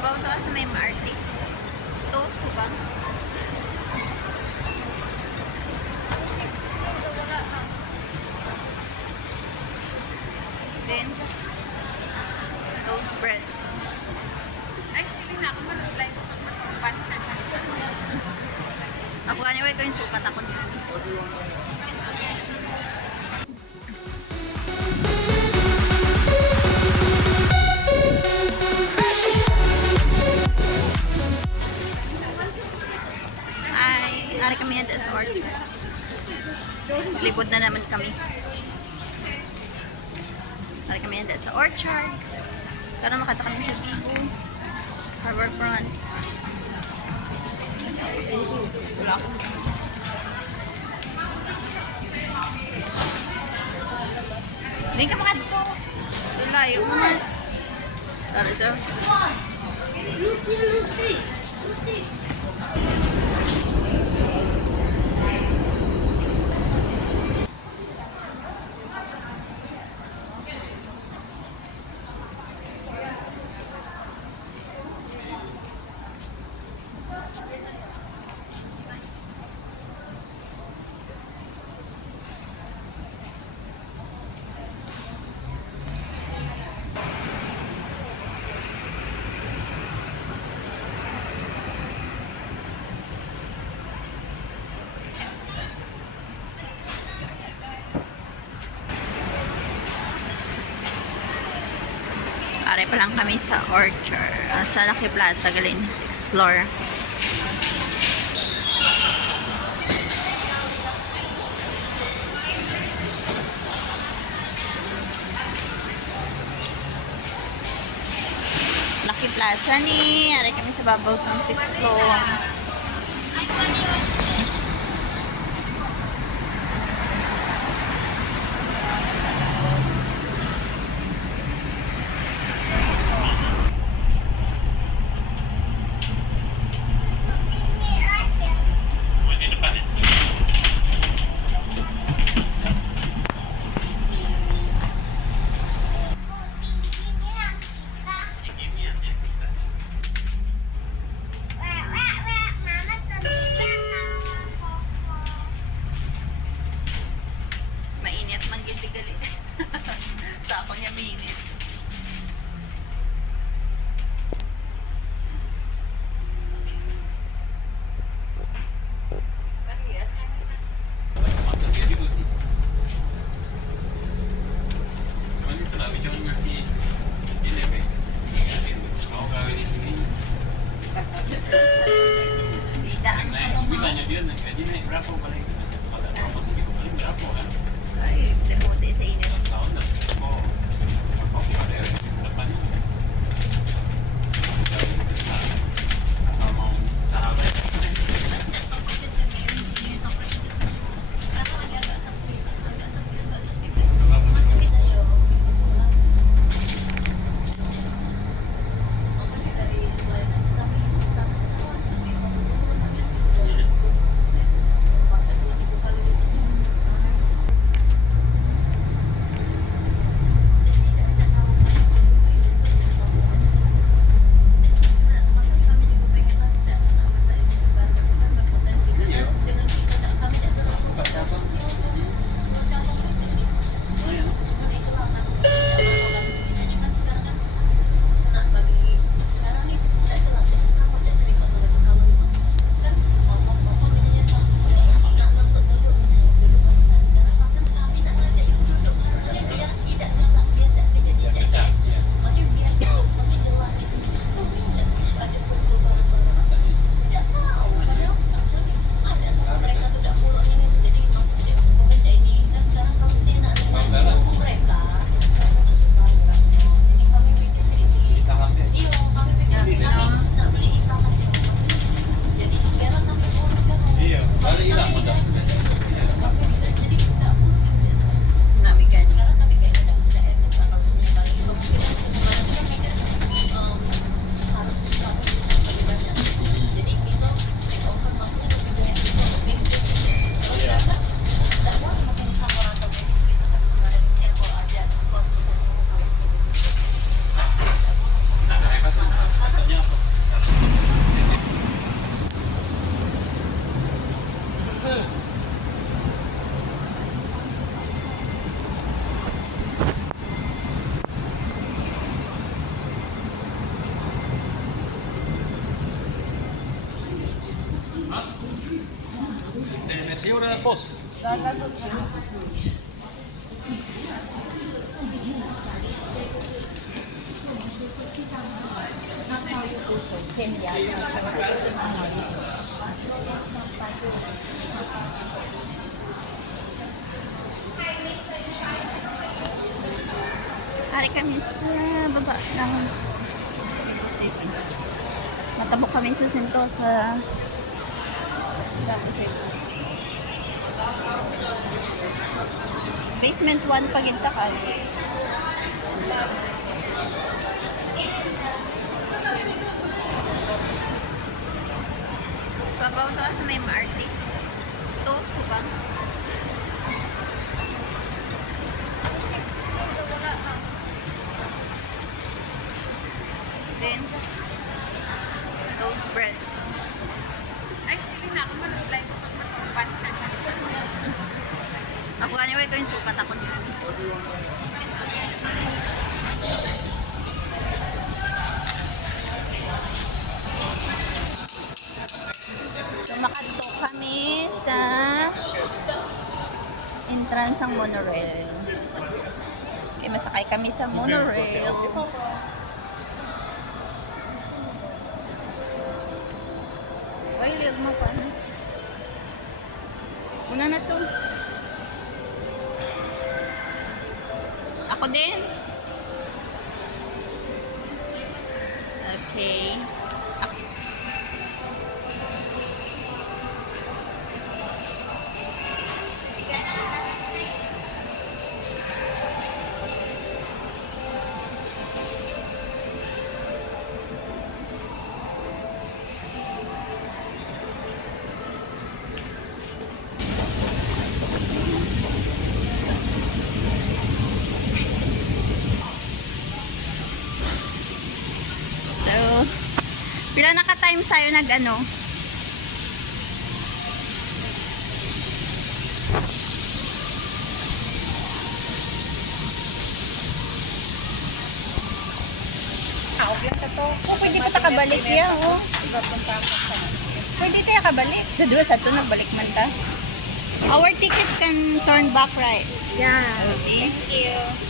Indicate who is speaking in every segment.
Speaker 1: Sabaw to sa may Marte. Toast ko ba? Sa orchard. Sana makata kami sa Bigo. Harborfront. Wala akong gusto. Hindi ka makadto. Layo mo man. Tara sir.
Speaker 2: Lucy, Lucy, Lucy.
Speaker 1: Pa lang kami sa Orchard. ah, sa Lucky Plaza, galing 6th floor. Lucky Plaza ni. Are kami sa babaw sa 6th floor.
Speaker 3: Post.
Speaker 1: Ari kami sa baba ng City. Matabok kami sa Sentosa. Tapos ito. Basement 1 pagintakan. Babaw to sa may MRT. Ito, ko ba? Then, toast bread. Ay, sige na ako mag-reply ko pag mag-upat. ako anyway ko yung sukat ako niyan. Makadto kami sa entrance ng monorail. Okay, masakay kami sa monorail. Ay, liag mo pa. Una na to. 好的。Tayo nag ano? Oh, pwede pa ta kabalik ya, oh. Pwede tayo kabalik. Sa duwa sa to nagbalik man ta. Our ticket can turn back right.
Speaker 2: Yeah.
Speaker 1: Oh, see?
Speaker 2: Thank you.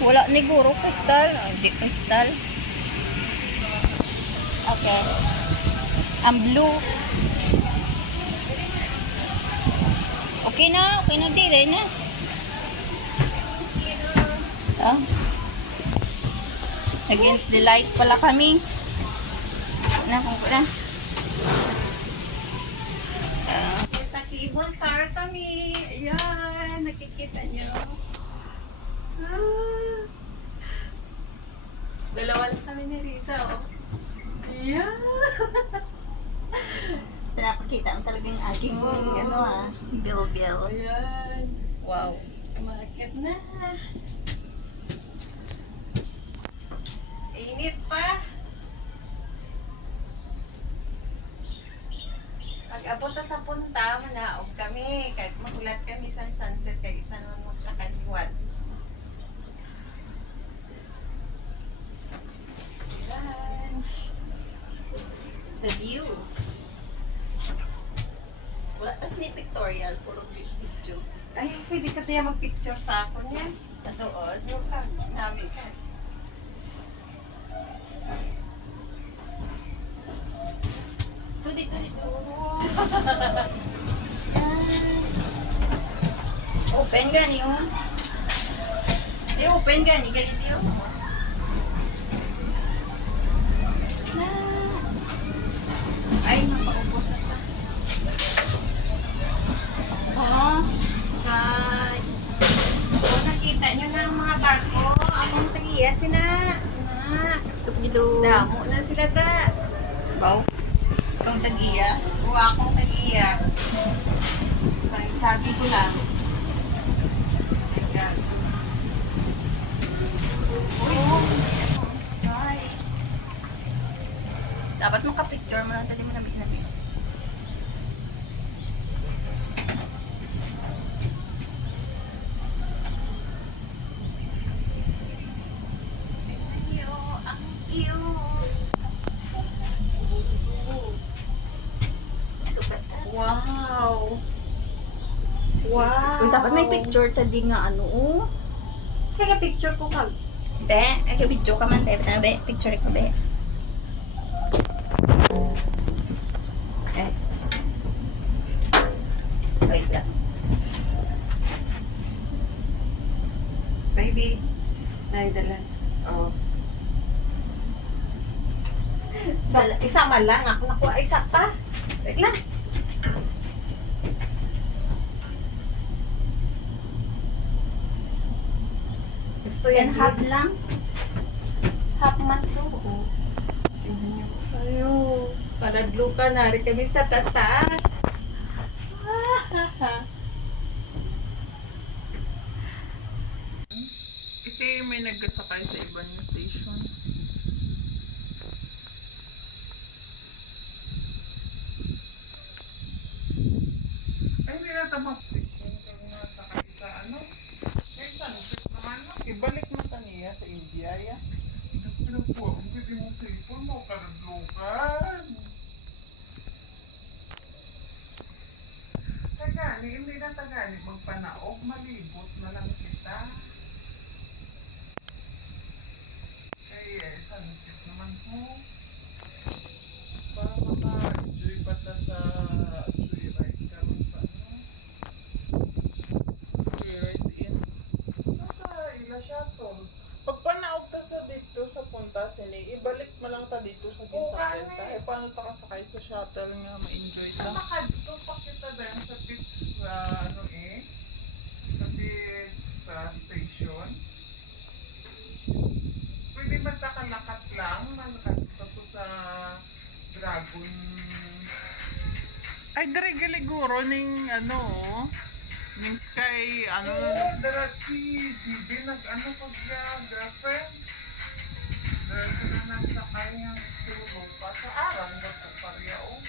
Speaker 1: Wala ni Guro, kristal. Ah, Hindi, kristal. Okay. Ang blue. Okay na, okay na di, na. Ah. Against the light pala kami. Na, kung na. Ah.
Speaker 4: Sa cable car kami. Ayan, nakikita nyo. Ah. Dalawa lang kami ni Risa, oh. Ayan.
Speaker 1: Nakakita mo talaga yung aking, ano ah, bill-bill.
Speaker 4: Ayan.
Speaker 1: Wow.
Speaker 4: Umakit na. Init pa. Pag abot sa punta, manaog kami. Kahit magulat kami sa sunset, kay isa naman magsakaliwat. Ayan.
Speaker 1: The view. Wala tas ni pictorial, puro video.
Speaker 4: Ay, pwede ka tayo mag-picture sa ako niya. Doon, yung ka, namin ka. Ito dito, dito.
Speaker 1: Open gani oh. Eh, open gani, galit yun. Tupido.
Speaker 4: damo na sila da.
Speaker 1: Baw. Kang tagiya.
Speaker 4: Akong tagiya. Sabi- ko lang. Sky.
Speaker 1: Dapat makapicture mo lang tali mo nabig nabig.
Speaker 4: Iyo, ang iyo.
Speaker 1: Dapat may picture tadi nga ano. oh.
Speaker 4: Kaya picture ko kag.
Speaker 1: Be, ay video ka man, be. Be? Picture ko, be. Wait.
Speaker 4: Baby. Naidalan. Oo. Sa, isama lang. Ako nakuha isa pa. Wait lang. Gusto yan
Speaker 1: Yan, half
Speaker 4: hab.
Speaker 1: lang. Half man to. oh.
Speaker 4: Ayo. Padadlo ka na. Rin kami sa taas-taas.
Speaker 3: Kasi may nagkasakay sa ibang station. Ay, hindi na tama. Station ka nga sakay sa ano? Eh, sunset naman no? Ibalik mo kaniya sa India, ya. Pwede mo sipon mo, karadlukan. Tagani, hindi na tagani. Magpanaog, malibot na lang kita. Kaya, sunset naman po. Para maka-enjoy pa ta sa joyride karon sa ano. Joyride in. Nasa ila shuttle. Pag panaog ta sa dito sa punta sini, ibalik mo lang ta dito sa ginsakyan ta. Eh, paano ta kasakay sa shuttle nga ma-enjoy ta? Nakadto pa kita dahil sa beach sa ano eh. Sa beach sa station. Pwede ba takalakat lang? Malakad ko sa Dragon. Ay, dari galiguro ning ano, ning sky, ano. Oo, darat si GB nag ano pag uh, girlfriend. Darat sila nagsakay ng sulong pa sa arang ba ito parya o.